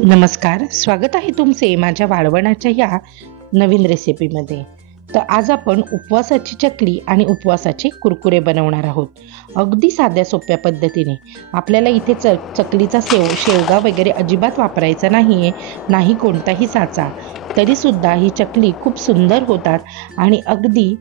नमस्कार, स्वागत आहे तुमचे माझ्या वाळवणाच्या या नवीन रेसिपीमध्ये। तर आज आपण उपवासाची चकली आणि उपवासाचे कुरकुरे बनवणार आहोत। अगदी साध्या सोप्या पद्धतीने। आपल्याला इथे चकलीचा शेवगा वगैरे अजिबात वापरायचा नाहीये, नाही कोणताही साचा। तरी सुद्धा ही चकली खूप सुंदर होतात आणि अगदी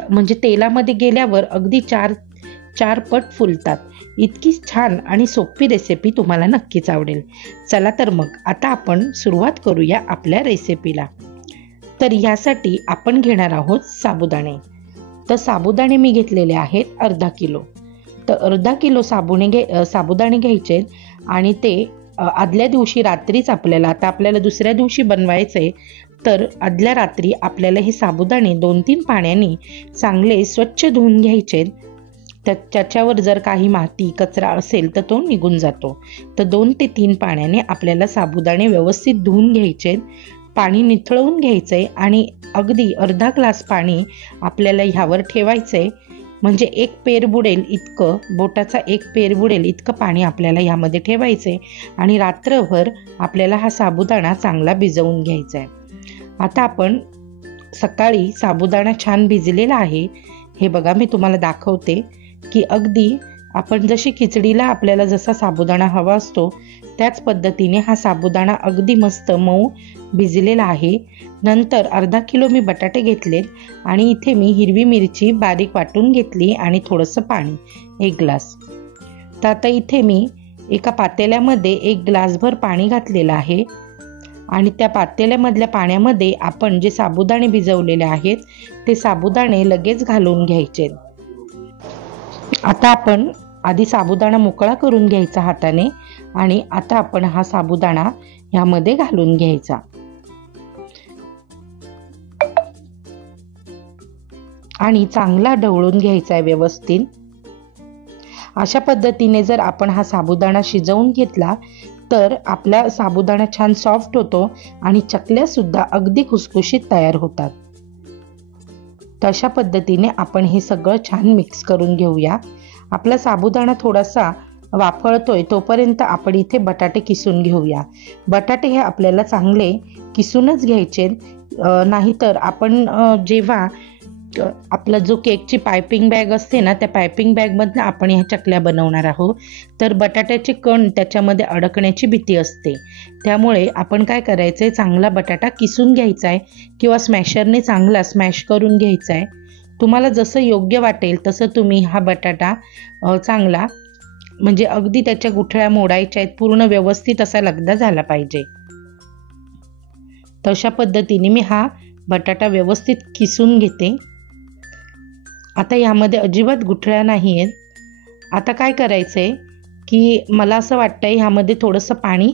म्हणजे तेलामध्ये गेल्यावर अगदी चार पट फुलतात। इतकी छान आणि सोपी रेसिपी तुम्हाला नक्कीच आवडेल। चला तर मग आता आपण सुरुवात करूया आपल्या रेसिपीला। तर यासाठी आपण घेणार आहोत साबुदाणे। तर साबुदाणे मी घेतलेले आहेत अर्धा किलो। तर अर्धा किलो साबुदाणे घ्यायचे आणि ते आदल्या दिवशी रात्रीच आपल्याला दुसऱ्या दिवशी बनवायचे। तर आदल्या रात्री आपल्याला हे साबुदाणे 2-3 पाण्याने चांगले स्वच्छ धुवून घ्यायचे। त्याच्यावर जर काही माती कचरा असेल तर तो निघून जातो। तर 2 ते 3 पाण्याने आपल्याला साबुदाणे व्यवस्थित धुवून घ्यायचे, पाणी निथळवून घ्यायचे आणि अगदी अर्धा ग्लास पाणी आपल्याला ह्यावर ठेवायचे। म्हणजे एक पेर बुडेल इतकं, बोटाचा एक पेर बुडेल इतकं पाणी आपल्याला यामध्ये ठेवायचे आणि रात्रभर आपल्याला हा साबुदाणा चांगला भिजवून घ्यायचा आहे। आता आपण सकाळी साबुदाणा छान भिजलेला आहे, हे बघा मी तुम्हाला दाखवते की अगदी आपण जशी खिचडीला आपल्याला जसा साबुदाणा हवा असतो त्याच पद्धतीने हा साबुदाणा अगदी मस्त मऊ भिजलेला आहे। नंतर अर्धा किलो मी बटाटे घेतलेत आणि इथे मी हिरवी मिरची बारीक वाटून घेतली आणि थोडंसं पाणी 1 ग्लास। तर आता इथे मी एका पातेल्यामध्ये 1 ग्लासभर पाणी घातलेलं आहे आणि त्या पातेल्यामधल्या पाण्यामध्ये आपण जे साबुदाणे भिजवलेले आहेत ते साबुदाणे लगेच घालून घ्यायचे। आता आपण आधी साबुदाणा मोकळा करून घ्यायचा हाताने आणि आता आपण हा साबुदाणा यामध्ये घालून घ्यायचा आणि चांगला ढवळून घ्यायचा आहे व्यवस्थित। अशा पद्धतीने जर आपण हा साबुदाणा शिजवून घेतला तर आपला साबुदाणा छान सॉफ्ट होतो आणि चकल्या सुद्धा अगदी खुसखुशीत तयार होतात। तशा पद्धतीने आपण हे सगळं छान मिक्स करून घेऊया। आपला साबुदाणा थोडासा वाफळतोय तोपर्यंत आपण इथे बटाटे किसून घेऊया। बटाटे हे आपल्याला चांगले किसूनच घ्यायचे, नाहीतर आपण जेव्हा आपला जो केकची पायपिंग बॅग असते ना त्या पायपिंग बॅगमधनं आपण ह्या चकल्या बनवणार आहोत, तर बटाट्याचे कण त्याच्यामध्ये अडकण्याची भीती असते। त्यामुळे आपण काय करायचंय, चांगला बटाटा किसून घ्यायचा आहे किंवा स्मॅशरने चांगला स्मॅश करून घ्यायचा आहे। तुम्हाला जसं योग्य वाटेल तसं तुम्ही हा बटाटा चांगला म्हणजे अगदी त्याच्या गुठळ्या मोडायच्या आहेत, पूर्ण व्यवस्थित असा लगदा झाला पाहिजे। तशा पद्धतीने मी हा बटाटा व्यवस्थित किसून घेते। आता यामध्ये अजिबात गुठळ्या नाही आहेत। आता काय करायचंय की मला असं वाटतंय ह्यामध्ये थोडंसं पाणी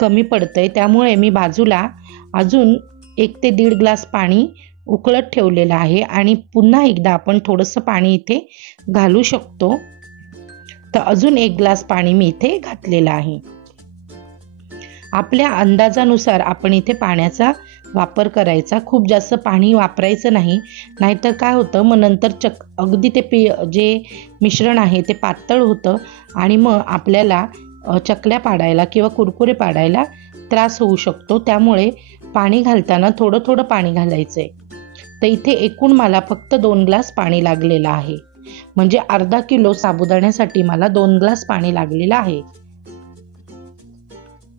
कमी पडतंय, त्यामुळे मी बाजूला अजून 1 ते 1.5 ग्लास पाणी उकळत ठेवलेलं आहे आणि पुन्हा एकदा आपण थोडंसं पाणी इथे घालू शकतो। तर अजून 1 ग्लास पाणी मी इथे घातलेलं आहे। आपल्या अंदाजानुसार आपण इथे पाण्याचा वापर करायचा, खूप जास्त पाणी वापरायचं नाही, नाहीतर काय होतं मग नंतर अगदी ते जे मिश्रण आहे ते पातळ होतं आणि मग आपल्याला चकल्या पाडायला किंवा कुरकुरे पाडायला त्रास होऊ शकतो। त्यामुळे पाणी घालताना थोडं थोडं पाणी घालायचंय। तर इथे एकूण मला फक्त 2 ग्लास पाणी लागलेलं आहे, म्हणजे अर्धा किलो साबुदाण्यासाठी मला 2 ग्लास पाणी लागलेलं आहे।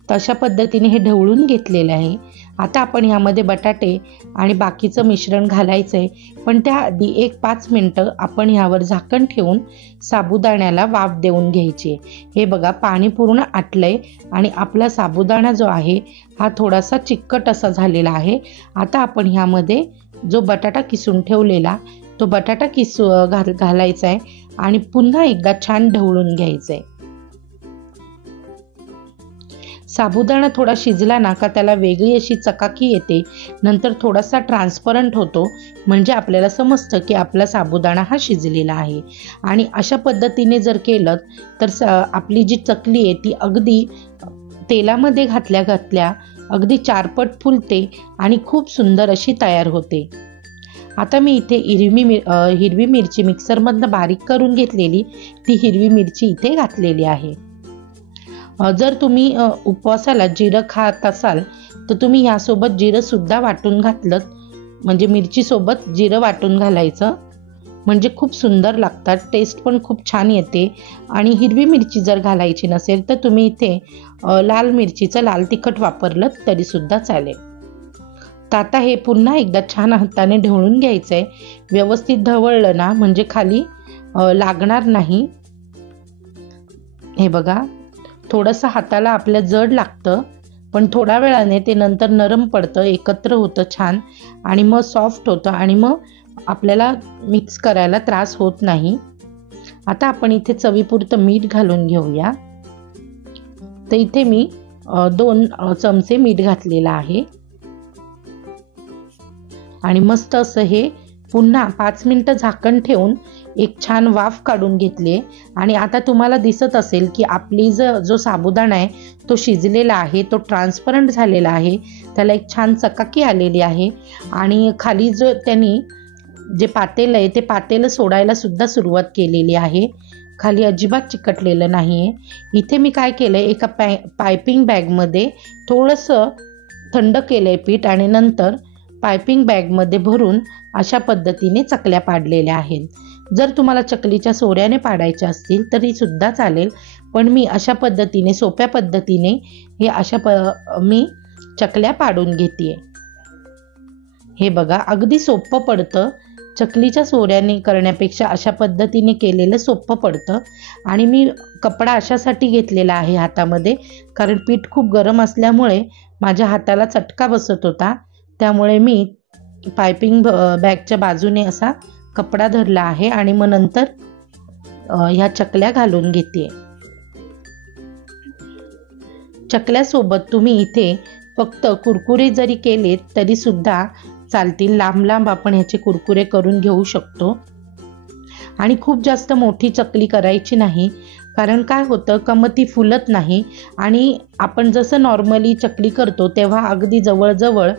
तशा पद्धतीने हे ढवळून घेतलेले आहे। आता आपण यामध्ये बटाटे आणि बाकीचं मिश्रण घालायचंय, पण त्याआधी 1-5 मिनिटं आपण यावर झाकण ठेवून साबुदाण्याला वाफ देऊन घ्यायची। हे बघा पाणी पूर्ण आटलंय आणि आपला साबुदाणा जो आहे हा थोडासा चिकट असा झालेला आहे। आता आपण ह्यामध्ये जो बटाटा किसून ठेवलेला तो बटाटा घालायचा आहे आणि पुन्हा एकदा छान ढवळून घ्यायचं आहे। साबुदाणा थोडा शिजला ना का त्याला वेगळी अशी चकाकी येते, नंतर थोडासा ट्रान्सपरंट होतो, म्हणजे आपल्याला समजतं की आपला साबुदाणा हा शिजलेला आहे। आणि अशा पद्धतीने जर केलं तर आपली जी चकली आहे ती अगदी तेलामध्ये घातल्या अगदी 4 पट फुलते आणि खूप सुंदर अशी तयार होते। आता मी इथे हिरवी मिरची मिक्सरमधनं बारीक करून घेतलेली ती हिरवी मिरची इथे घातलेली आहे। जर तुम्ही उपवासाला जिरं खात असाल तर तुम्ही यासोबत जिरं सुद्धा वाटून घातलं, म्हणजे मिरची सोबत जिरं वाटून घालायचं, म्हणजे खूप सुंदर लागतात, टेस्ट पण खूप छान येते. आणि हिरवी मिरची जर घालायची नसेल तर तुम्ही इथे लाल मिरचीचं लाल तिखट वापरलं तरी सुद्धा चालेल. तर आता हे पुन्हा एकदा छान हाताने ढवळून घ्यायचं आहे. व्यवस्थित ढवळलं ना म्हणजे खाली लागणार नाही. हे बघा, थोडंसं हाताला आपल्या जड लागतं, पण थोड्या वेळाने ते नंतर नरम पडतं, एकत्र होतं छान आणि मग सॉफ्ट होतं आणि मग आपल्याला मिक्स करायला त्रास होत नाही. आता आपण इथे चवीपुरतं मीठ घालून घेऊया. तर इथे मी 2 चमचे मीठ घातलेलं आहे आणि मस्त असं हे पुन्हा 5 मिनिटं झाकण ठेवून एक छान वाफ काढून घेतली. आणि आता तुम्हाला दिसत असेल की आपली जो साबुदाणा आहे तो शिजलेला आहे, तो ट्रान्सपरंट झालेला आहे, त्याला एक छान चकाकी आलेली आहे आणि खाली जो त्यांनी जे पातेलं आहे ते पातेलं सोडायला सुद्धा सुरुवात केलेली आहे, खाली अजिबात चिकटलेलं नाही आहे. इथे मी काय केलं आहे, एका पायपिंग बॅगमध्ये थोडंसं थंड केलं आहे पीठ आणि नंतर पायपिंग बॅगमध्ये भरून अशा पद्धतीने चकल्या पाडलेल्या आहेत. जर तुम्हाला चकलीच्या सोऱ्याने पाडायच्या असतील तरी सुद्धा चालेल, पण मी अशा पद्धतीने सोप्या पद्धतीने मी चकल्या पाडून घेते. हे बघा, अगदी सोपं पडतं. चकलीच्या सोऱ्याने करण्यापेक्षा अशा पद्धतीने केलेलं सोपं पडतं. आणि मी कपडा अशासाठी घेतलेला आहे हातामध्ये, कारण पीठ खूप गरम असल्यामुळे माझ्या हाताला चटका बसत होता, त्यामुळे मी पायपिंग बॅगच्या बाजूने असा कपडा धरला आहे आणि मग नंतर ह्या चकल्या घालून घेते. चकल्यासोबत तुम्ही इथे फक्त कुरकुरे जरी केले तरी सुद्धा चालतील. लांब लांब आपण ह्याचे कुरकुरे करून घेऊ शकतो. आणि खूप जास्त मोठी चकली करायची नाही, कारण काय होतं का मग ती फुलत नाही. आणि आपण जसं नॉर्मली चकली करतो तेव्हा अगदी जवळजवळ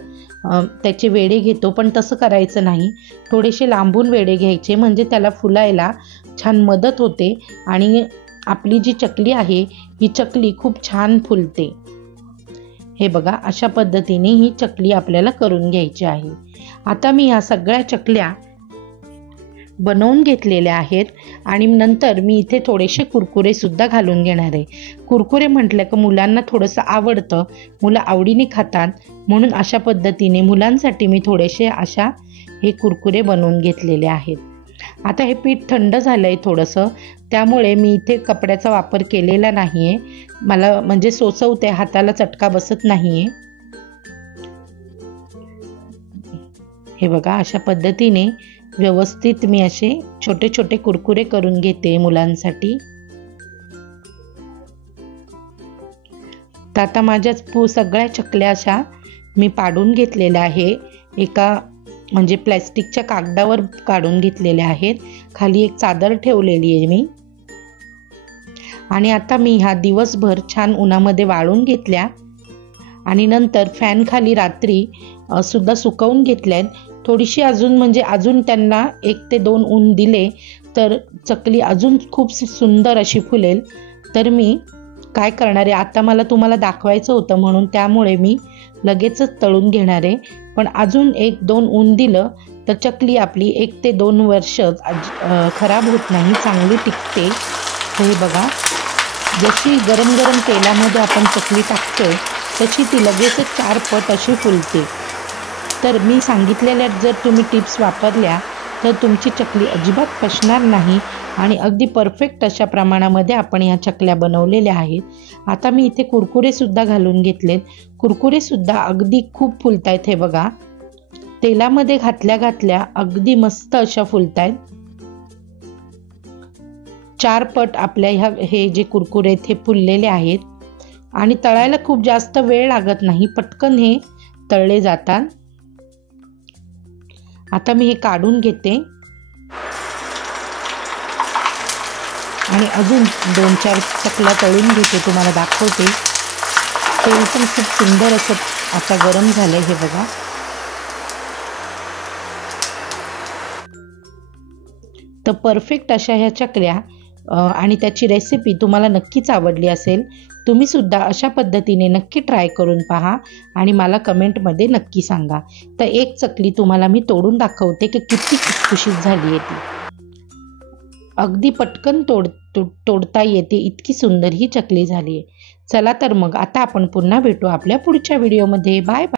त्याचे वेढे घेतो, पण तसं करायचं नाही. थोडेसे लांबून वेढे घ्यायचे, म्हणजे त्याला फुलायला छान मदत होते आणि आपली जी चकली आहे ही चकली खूप छान फुलते. हे बघा, अशा पद्धतीने ही चकली आपल्याला करून घ्यायची आहे. आता मी ह्या सगळ्या चकल्या बनवून घेतलेल्या आहेत आणि नंतर मी इथे थोडेसे कुरकुरे सुद्धा घालून घेणार आहे. कुरकुरे म्हटलं की मुलांना थोडंसं आवडतं, मुलं आवडीने खातात, म्हणून अशा पद्धतीने मुलांसाठी मी थोडेसे हे कुरकुरे बनवून घेतलेले आहेत. आता हे पीठ थंड झालं आहे थोडंसं, त्यामुळे मी इथे कपड्याचा वापर केलेला नाही आहे. मला म्हणजे सोसवते, हाताला चटका बसत नाही आहे. हे बघा, अशा पद्धतीने व्यवस्थित मी असे छोटे छोटे कुरकुरे करून घेते मुलांसाठी. तर आता माझ्या सगळ्या चकल्या अशा मी पाडून घेतलेल्या आहे. एका म्हणजे प्लॅस्टिकच्या कागदावर काढून घेतलेल्या आहेत. खाली एक चादर ठेवलेली आहे मी. आणि आता मी ह्या दिवसभर छान उन्हामध्ये वाळून घेतल्या आणि नंतर फॅन खाली रात्री सुद्धा सुकवून घेतल्यात. थोडीशी अजून त्यांना 1 ते 2 ऊन दिले तर चकली अजून खूप सुंदर अशी फुलेल. तर मी काय करणार आहे, आता मला तुम्हाला दाखवायचं होतं म्हणून त्यामुळे मी लगेचच तळून घेणार आहे. पण अजून 1-2 ऊन दिलं तर चकली आपली 1 ते 2 वर्ष खराब होत नाही, चांगली टिकते. हे बघा, जशी गरम गरम तेलामध्ये आपण चकली टाकतो तशी ती लगेचच 4 पट अशी फुलते. तर मी सांगितलेल्या जर तुम्ही टिप्स वापरल्या तर तुमची चकली अजिबात फसणार नाही आणि अगदी परफेक्ट अशा प्रमाणामध्ये आपण ह्या चकल्या बनवलेल्या आहेत. आता मी इथे कुरकुरे सुद्धा घालून घेतलेत. कुरकुरे सुद्धा अगदी खूप फुलतायत. हे बघा, तेलामध्ये घातल्या अगदी मस्त अशा फुलतायत. 4 पट आपल्या हे जे कुरकुरे हे फुललेले आहेत आणि तळायला खूप जास्त वेळ लागत नाही, पटकन हे तळले जातात. आता मी हे काढून घेते आणि अजून 2-4 चकल्या तळून घेते, तुम्हाला दाखवते. तेल पण खूप सुंदर असं आता गरम झालंय. हे बघा, तर परफेक्ट अशा ह्या चकल्या आणि त्याची रेसिपी तुम्हाला नक्कीच आवडली असेल. तुम्ही सुद्धा अशा पद्धतीने नक्की ट्राय करून पहा आणि मला कमेंटमध्ये नक्की सांगा. तर एक चकली तुम्हाला मी तोडून दाखवते की किती खुसखुशीत झाली आहे ती. अगदी पटकन तोडता येते इतकी सुंदर ही चकली झाली आहे. चला तर मग आता आपण पुन्हा भेटू आपल्या पुढच्या व्हिडिओमध्ये. Bye bye.